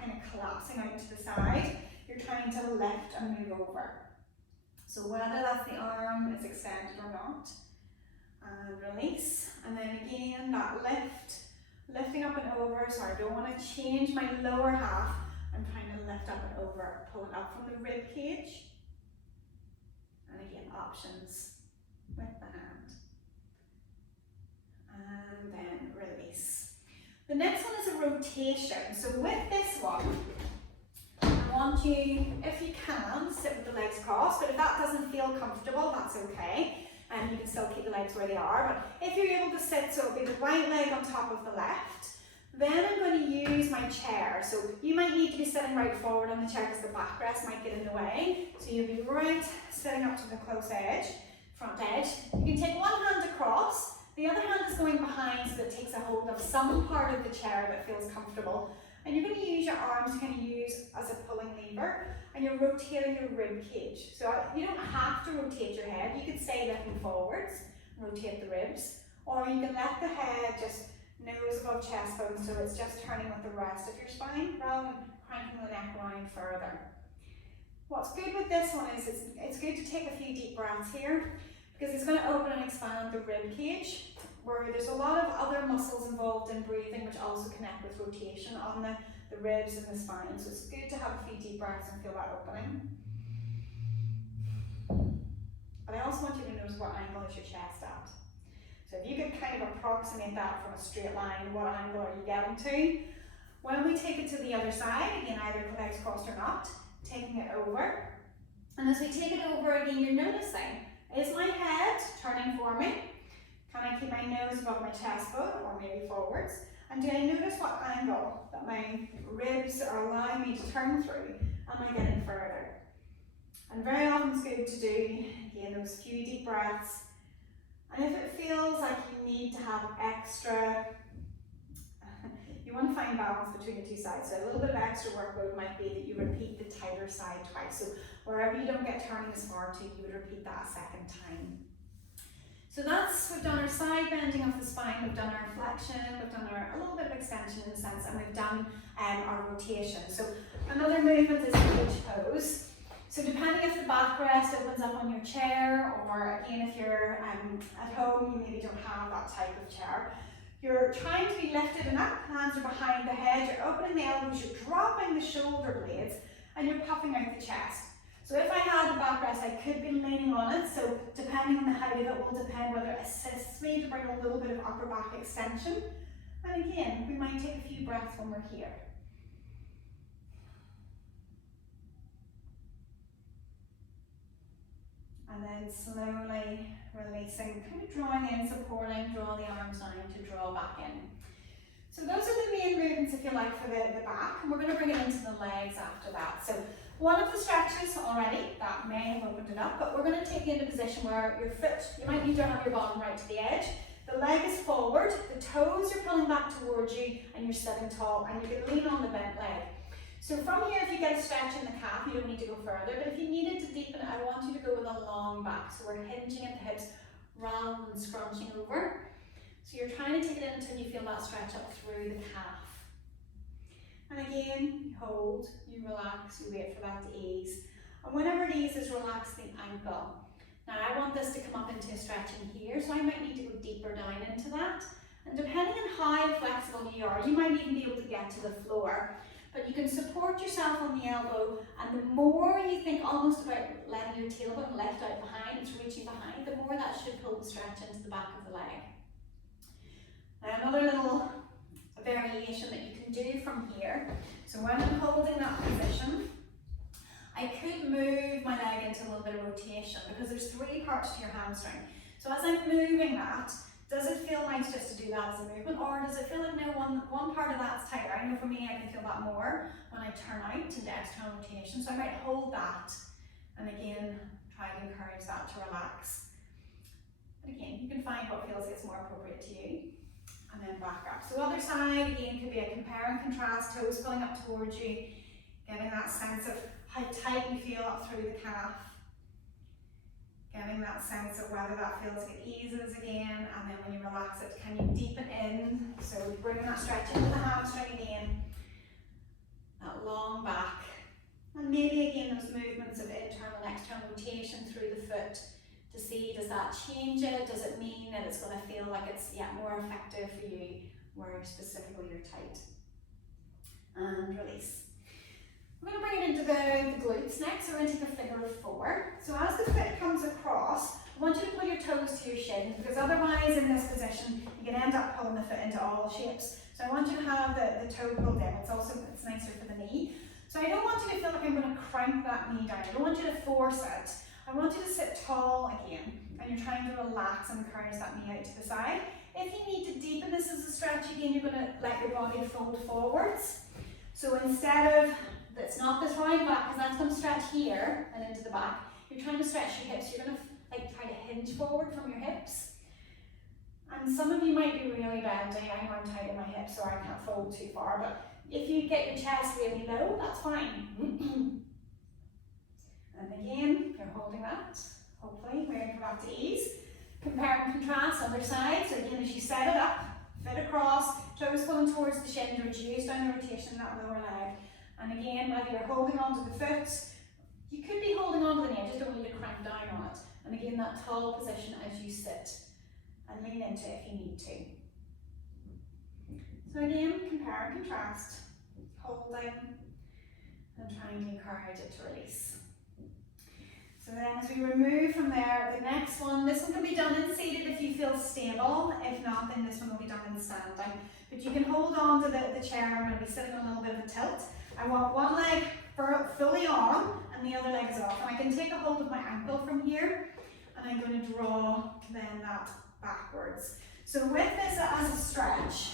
kind of collapsing out to the side. You're trying to lift and move over. So whether that's the arm is extended or not, and release, and then again that lifting up and over. So I don't want to change my lower half. I'm trying to lift up and over, pull it up from the rib cage, and again options with the hand. And then release. The next one is a rotation. So with this one, I want you, if you can, sit with the legs crossed, but if that doesn't feel comfortable, that's okay. And you can still keep the legs where they are. But if you're able to sit, so it'll be the right leg on top of the left, then I'm going to use my chair. So you might need to be sitting right forward on the chair because the backrest might get in the way. So you'll be right sitting up to the close edge, front edge. You can take one hand across. The other hand is going behind so that it takes a hold of some part of the chair that feels comfortable. And you're going to use your arms to kind of use as a pulling lever, and you're rotating your rib cage. So you don't have to rotate your head. You could stay looking forwards, rotate the ribs, or you can let the head just nose above chest bone, so it's just turning with the rest of your spine rather than cranking the neck around further. What's good with this one is it's good to take a few deep breaths here, because it's going to open and expand the rib cage, where there's a lot of other muscles involved in breathing which also connect with rotation on the ribs and the spine. So it's good to have a few deep breaths and feel that opening. But I also want you to notice what angle is your chest at. So if you could kind of approximate that from a straight line, what angle are you getting to? When we take it to the other side, again, either the legs crossed or not, taking it over. And as we take it over, again, you're noticing, is my head turning for me? Can I keep my nose above my chest bone or maybe forwards? And do I notice what angle that my ribs are allowing me to turn through? Am I getting further? And very often it's good to do, again, those few deep breaths. And if it feels like you need to have extra, you want to find balance between the two sides. So a little bit of extra workload might be that you repeat the tighter side twice. So wherever you don't get turning as far to, you would repeat that a second time. So we've done our side bending of the spine, we've done our flexion, we've done a little bit of extension in a sense, and we've done our rotation. So another movement is cage pose. So depending if the backrest opens up on your chair, or again if you're at home, you maybe don't have that type of chair, you're trying to be lifted and up, hands are behind the head, you're opening the elbows, you're dropping the shoulder blades, and you're puffing out the chest. So if I had the backrest, I could be leaning on it. So depending on the height of it will depend whether it assists me to bring a little bit of upper back extension. And again, we might take a few breaths when we're here. And then slowly releasing, kind of drawing in, supporting, draw the arms down to draw back in. So those are the main movements, if you like, for the back, and we're going to bring it into the legs after that. So one of the stretches already, that may have opened it up, but we're going to take you into a position where your foot, you might need to have your bottom right to the edge, the leg is forward, the toes are pulling back towards you, and you're sitting tall, and you can lean on the bent leg. So from here, if you get a stretch in the calf, you don't need to go further, but if you needed to deepen it, I want you to go with a long back. So we're hinging at the hips rather than scrunching over. So you're trying to take it in until you feel that stretch up through the calf. And again, you hold, you relax, you wait for that to ease. And whenever it eases, relax the ankle. Now I want this to come up into a stretch in here, so I might need to go deeper down into that. And depending on how flexible you are, you might even be able to get to the floor. But you can support yourself on the elbow, and the more you think almost about letting your tailbone lift out behind, it's reaching behind, the more that should pull the stretch into the back of the leg. Now another little variation that you can do from here. So when I'm holding that position, I could move my leg into a little bit of rotation because there's 3 parts to your hamstring. So as I'm moving that, does it feel nice just to do that as a movement, or does it feel like no, one part of that's tighter? I know for me, I can feel that more when I turn out into external rotation. So I might hold that, and again, try to encourage that to relax. But again, you can find what feels like it's more appropriate to you, and then back up. So other side, again, could be a compare and contrast, toes pulling up towards you, getting that sense of how tight you feel up through the calf. Getting that sense of whether that feels like it eases again, and then when you relax it, can you deepen in? So bringing that stretch into the hamstring again, that long back, and maybe again those movements of internal and external rotation through the foot to see, does that change it? Does it mean that it's going to feel like it's more effective for you where specifically you're tight? And release. We're going to bring it into the glutes next, so we're going to take a figure of 4. So as the foot comes across, I want you to pull your toes to your shins, because otherwise in this position you can end up pulling the foot into all shapes. So I want you to have the toe pulled in. It's nicer for the knee. So I don't want you to feel like I'm going to crank that knee down. I don't want you to force it. I want you to sit tall again, and you're trying to relax and encourage that knee out to the side. If you need to deepen this as a stretch again, you're going to let your body fold forwards. So instead of, it's not this round back, because that's going to stretch here and into the back. You're trying to stretch your hips. You're going to try to hinge forward from your hips. And some of you might be really bendy. I know I'm tight in my hips, so I can't fold too far. But if you get your chest really low, that's fine. And again, you're holding that. Hopefully, waiting for that to ease. Compare and contrast, other side. So again, as you set it up, foot across, toes pulling towards the shins, reduce down the rotation in that lower leg. And again, whether you're holding onto the foot, you could be holding onto the knee, I just don't want you to crank down on it. And again, that tall position as you sit, and lean into it if you need to. So again, compare and contrast, holding, and trying to encourage it to release. So then as we remove from there, the next one, this one can be done in seated if you feel stable. If not, then this one will be done in standing. But you can hold on to the chair. I'm going to be sitting on a little bit of a tilt. I want one leg fully on and the other leg is off. And I can take a hold of my ankle from here, and I'm going to draw then that backwards. So with this as a stretch,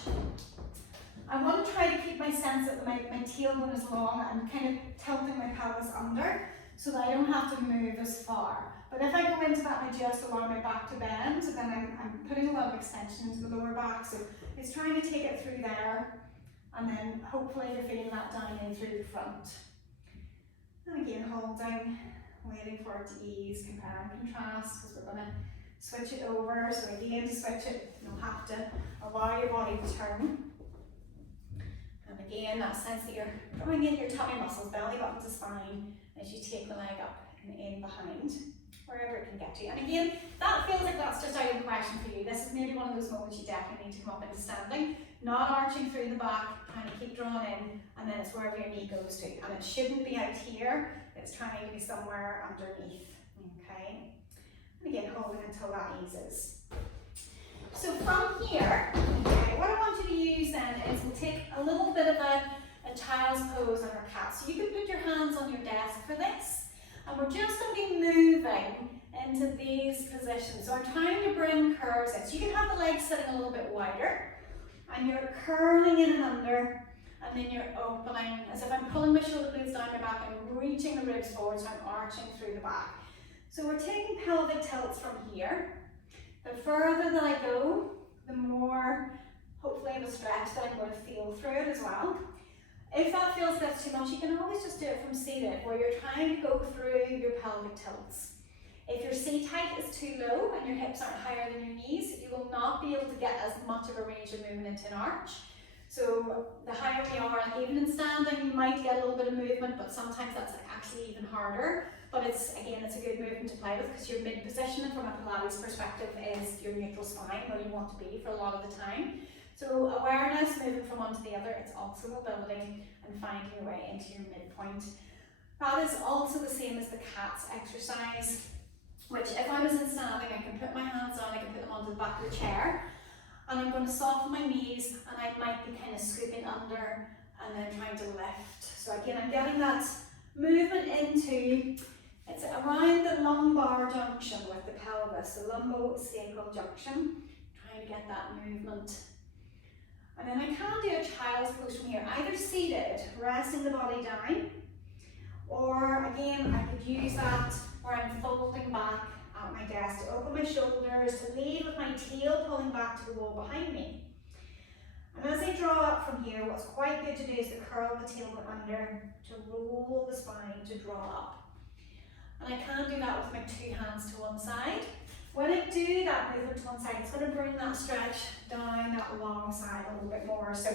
I want to try to keep my sense that my tailbone is long and kind of tilting my pelvis under, so that I don't have to move as far. But if I go into that and I just allow my back to bend, then I'm putting a lot of extension into the lower back. So it's trying to take it through there, and then hopefully you're feeling that down in through the front. And again, holding, waiting for it to ease, compare and contrast, because we're going to switch it over. So again, to switch it, you'll have to allow your body to turn. And again, that sense that you're drawing in your tummy muscles, belly button to spine, as you take the leg up and in behind, wherever it can get to you. And again, that feels like that's just out of the question for you. This is maybe one of those moments you definitely need to come up into standing, not arching through the back, kind of keep drawing in, and then it's wherever your knee goes to. And it shouldn't be out here, it It's trying to be somewhere underneath, okay? And again, holding until that eases. So from here, okay, what I want you to use then is we'll take a little bit of a child's pose on our cat. So you can put your hands on your desk for this, and we're just going to be moving into these positions. So I'm trying to bring curves in. So you can have the legs sitting a little bit wider, and you're curling in and under, and then you're opening, as if I'm pulling my shoulder blades down my back and reaching the ribs forward, so I'm arching through the back. So we're taking pelvic tilts from here. The further that I go, the more, hopefully, of a stretch that I'm going to feel through it as well. If that feels that's too much, you can always just do it from seated, where you're trying to go through your pelvic tilts. If your seat height is too low and your hips aren't higher than your knees, you will not be able to get as much of a range of movement into an arch. So the higher we are, like even in standing, you might get a little bit of movement, but sometimes that's actually even harder. But it's a good movement to play with, because your mid position from a Pilates perspective is your neutral spine, where you want to be for a lot of the time. So awareness, moving from one to the other, it's also mobility and finding your way into your midpoint. That is also the same as the cat's exercise, which if I was in standing, I can put my hands on, I can put them onto the back of the chair, and I'm going to soften my knees, and I might be kind of scooping under and then trying to lift. So again, I'm getting that movement into, it's around the lumbar junction with the pelvis, the lumbosacral junction, trying to get that movement. And then I can do a child's pose from here, either seated, resting the body down, or again, I could use that where I'm folding back at my desk to open my shoulders, to lead with my tail pulling back to the wall behind me. And as I draw up from here, what's quite good to do is to curl the tailbone under, to roll the spine, to draw up. And I can do that with my two hands to one side. When I do that movement to one side, it's going to bring that stretch down that long side a little bit more. So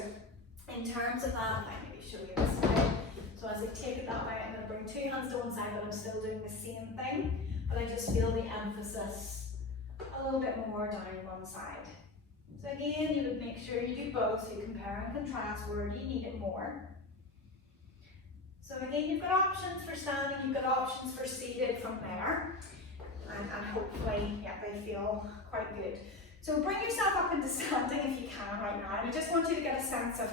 in terms of that, I might maybe show you this way. So as I take it that way, I'm going to bring two hands to one side, but I'm still doing the same thing. But I just feel the emphasis a little bit more down one side. So again, you would make sure you do both, so you compare and contrast where you need it more. So again, you've got options for standing, you've got options for seated from there. And hopefully, yeah, they feel quite good. So bring yourself up into standing if you can right now. And I just want you to get a sense of,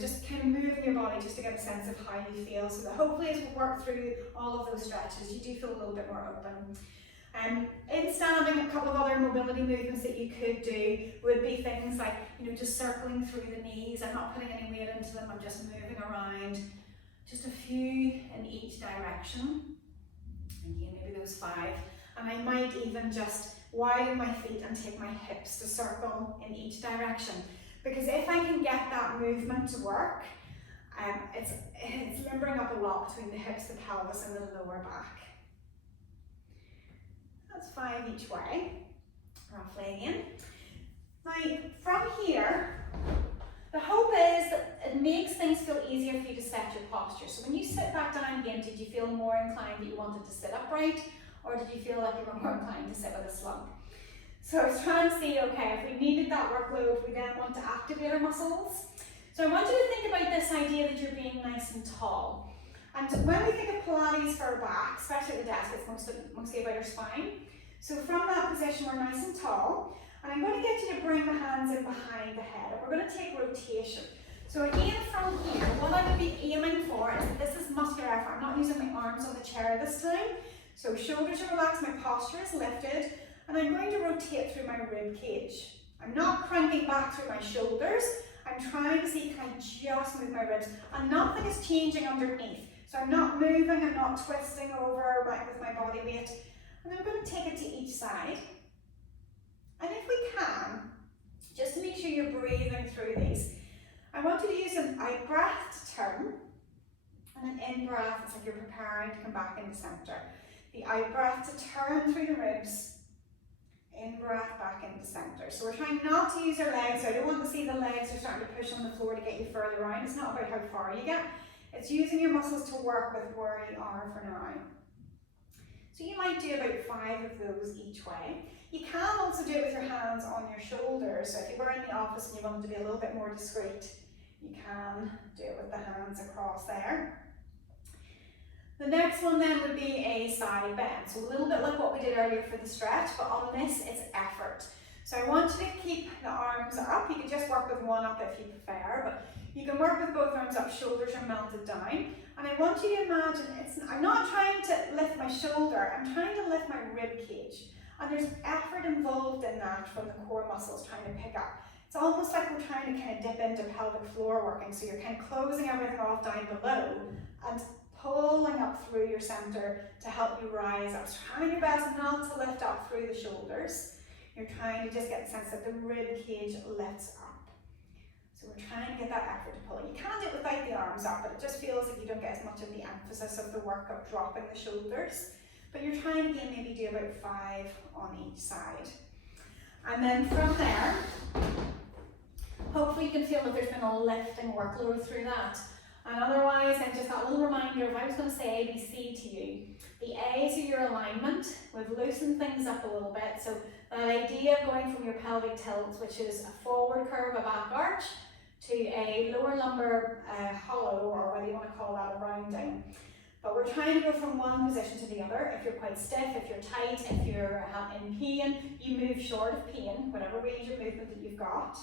just kind of moving your body just to get a sense of how you feel. So that hopefully as we work through all of those stretches, you do feel a little bit more open. In standing, a couple of other mobility movements that you could do would be things like, just circling through the knees. I'm not putting any weight into them, I'm just moving around. Just a few in each direction. Again, maybe those 5. And I might even just widen my feet and take my hips to circle in each direction. Because if I can get that movement to work, it's limbering up a lot between the hips, the pelvis, and the lower back. That's 5 each way, roughly again. Now, from here, the hope is that it makes things feel easier for you to set your posture. So when you sit back down again, did you feel more inclined that you wanted to sit upright? Or did you feel like you were more inclined to sit with a slump? So I was trying to see, okay, if we needed that workload, we then want to activate our muscles. So I want you to think about this idea that you're being nice and tall. And when we think of Pilates for our back, especially at the desk, it's mostly about our spine. So from that position, we're nice and tall. And I'm going to get you to bring the hands in behind the head. And we're going to take rotation. So again, from here, what I would be aiming for is that this is muscular effort. I'm not using my arms on the chair this time. So shoulders are relaxed, my posture is lifted, and I'm going to rotate through my rib cage. I'm not cranking back through my shoulders. I'm trying to see, can I just move my ribs? And nothing is changing underneath. So I'm not moving, I'm not twisting over with my body weight. And I'm going to take it to each side. And if we can, just to make sure you're breathing through these, I want you to use an out breath to turn, and an in breath, it's like you're preparing to come back into center. The out breath to turn through the ribs, in breath back into center. So we're trying not to use our legs. So I don't want to see the legs are starting to push on the floor to get you further around. It's not about how far you get. It's using your muscles to work with where you are for now. So you might do about 5 of those each way. You can also do it with your hands on your shoulders. So if you were in the office and you wanted to be a little bit more discreet, you can do it with the hands across there. The next one then would be a side bend. So a little bit like what we did earlier for the stretch, but on this it's effort. So I want you to keep the arms up. You can just work with one up if you prefer, but you can work with both arms up, shoulders are melted down. And I want you to imagine, I'm not trying to lift my shoulder, I'm trying to lift my rib cage. And there's effort involved in that from the core muscles trying to pick up. It's almost like we're trying to kind of dip into pelvic floor working. So you're kind of closing everything off down below and pulling up through your center to help you rise up. So trying your best not to lift up through the shoulders. You're trying to just get the sense that the rib cage lifts up. So we're trying to get that effort to pull. You can do it without the arms up, but it just feels like you don't get as much of the emphasis of the work of dropping the shoulders. But you're trying to again maybe do about 5 on each side. And then from there, hopefully you can feel that there's been a lifting workload through that. And otherwise, then just that little reminder, if I was going to say ABC to you, the A's are your alignment. We've loosened things up a little bit. So that idea of going from your pelvic tilt, which is a forward curve, a back arch, to a lower lumbar hollow, or whether you want to call that a rounding. But we're trying to go from one position to the other. If you're quite stiff, if you're tight, if you're in pain, you move short of pain, whatever range of movement that you've got.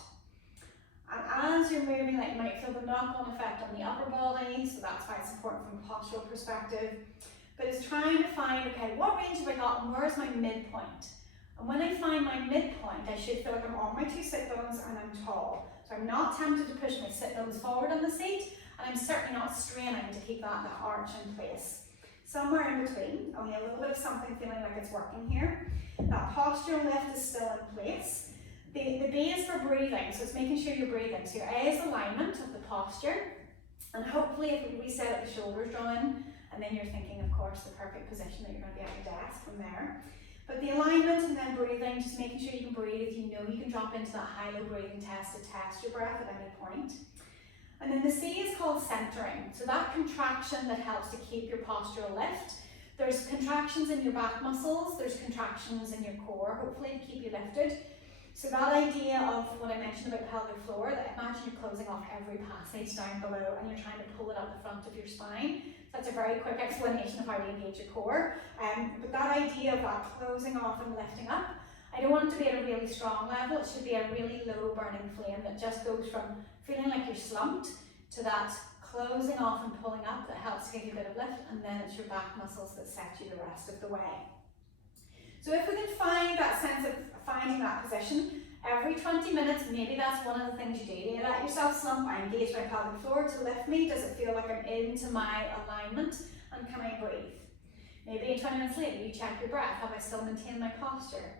And as you're moving, like, you might feel the knock-on effect on the upper body, so that's why it's important from a postural perspective. But it's trying to find, okay, what range have I got and where's my midpoint? And when I find my midpoint, I should feel like I'm on my 2 sit bones and I'm tall. So I'm not tempted to push my sit bones forward on the seat, and I'm certainly not straining to keep that arch in place. Somewhere in between, only a little bit of something feeling like it's working here. That postural lift is still in place. The B is for breathing, so it's making sure you're breathing. So your A is alignment of the posture, and hopefully if we reset at the shoulders drawn, and then you're thinking, of course, the perfect position that you're going to be at your desk from there. But the alignment and then breathing, just making sure you can breathe. If you know you can drop into that high-low breathing test to test your breath at any point. And then the C is called centering. So that contraction that helps to keep your postural lift. There's contractions in your back muscles, there's contractions in your core, hopefully to keep you lifted. So that idea of what I mentioned about pelvic floor, that imagine you're closing off every passage down below and you're trying to pull it up the front of your spine. So that's a very quick explanation of how to engage your core. But that idea of that closing off and lifting up, I don't want it to be at a really strong level. It should be a really low burning flame that just goes from feeling like you're slumped to that closing off and pulling up that helps give you a bit of lift, and then it's your back muscles that set you the rest of the way. So if we can find that sense of finding that position, every 20 minutes, maybe that's one of the things you do. Do you let yourself slump? I engage my pelvic floor to lift me. Does it feel like I'm into my alignment? And can I breathe? Maybe 20 minutes later, you check your breath. Have I still maintained my posture?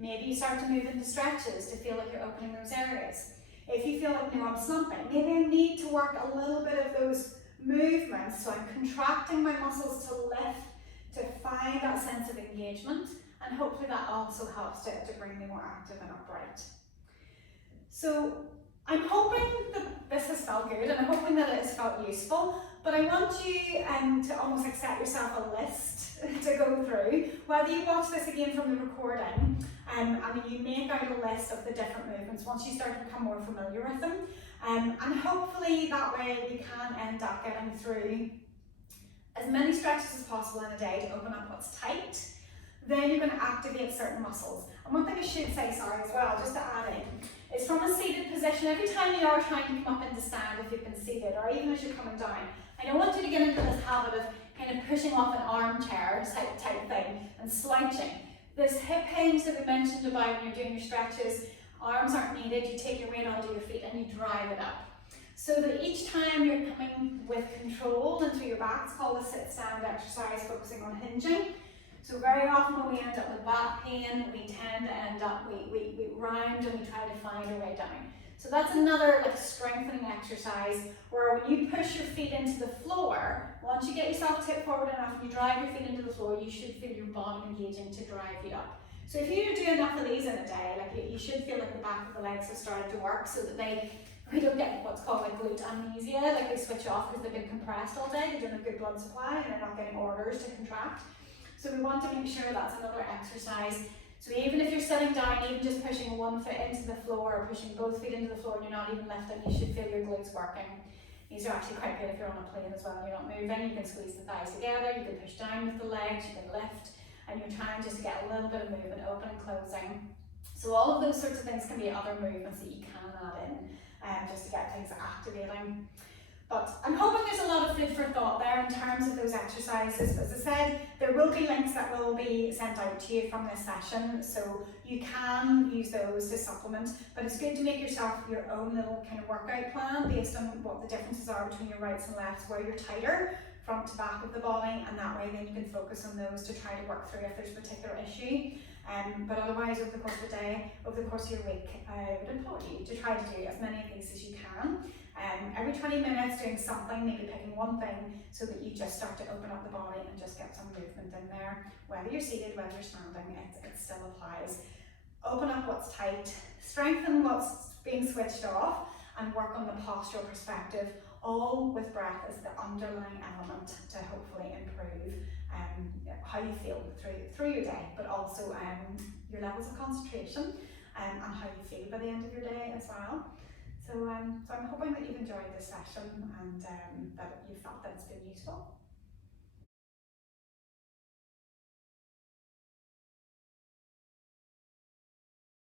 Maybe you start to move into stretches to feel like you're opening those areas. If you feel like, no, I'm slumping, maybe I need to work a little bit of those movements. So I'm contracting my muscles to lift, to find that sense of engagement. And hopefully that also helps to bring me more active and upright. So I'm hoping that this has felt good, and I'm hoping that it has felt useful, but I want you to almost like set yourself a list to go through. Whether you watch this again from the recording, and you make out a list of the different movements once you start to become more familiar with them. And hopefully that way we can end up getting through as many stretches as possible in a day to open up what's tight. Then you're going to activate certain muscles. And one thing I should say, sorry, as well, just to add in, is from a seated position, every time you are trying to come up into stand, if you've been seated, or even as you're coming down, I don't want you to get into this habit of kind of pushing off an armchair type thing and slouching. This hip hinge that we mentioned about when you're doing your stretches, arms aren't needed, you take your weight onto your feet and you drive it up. So that each time you're coming with control into your back, it's called a sit-stand exercise, focusing on hinging. So very often when we end up with back pain, we tend to end up, we round and we try to find our way down. So that's another like strengthening exercise where when you push your feet into the floor, once you get yourself tipped forward enough and you drive your feet into the floor, you should feel your bottom engaging to drive you up. So if you do enough of these in a day, like you should feel like the back of the legs have started to work so that we don't get what's called like glute amnesia, like they switch off because they've been compressed all day, they don't have good blood supply and they're not getting orders to contract. So we want to make sure that's another exercise. So even if you're sitting down, even just pushing one foot into the floor or pushing both feet into the floor and you're not even lifting, you should feel your glutes working. These are actually quite good if you're on a plane as well and you're not moving. You can squeeze the thighs together, you can push down with the legs, you can lift, and you're trying just to get a little bit of movement, open and closing. So all of those sorts of things can be other movements that you can add in just to get things activating. But I'm hoping there's a lot of food for thought there in terms of those exercises. As I said, there will be links that will be sent out to you from this session, so you can use those to supplement, but it's good to make yourself your own little kind of workout plan based on what the differences are between your rights and lefts, where you're tighter front to back of the body, and that way then you can focus on those to try to work through if there's a particular issue. But otherwise, over the course of the day, over the course of your week, I would implore you to try to do as many of these as you can. Every 20 minutes doing something, maybe picking one thing, so that you just start to open up the body and just get some movement in there. Whether you're seated, whether you're standing, it still applies. Open up what's tight, strengthen what's being switched off, and work on the postural perspective, all with breath as the underlying element to hopefully improve how you feel through your day, but also your levels of concentration and how you feel by the end of your day as well. So I'm hoping that you've enjoyed this session and that you felt that it's been useful.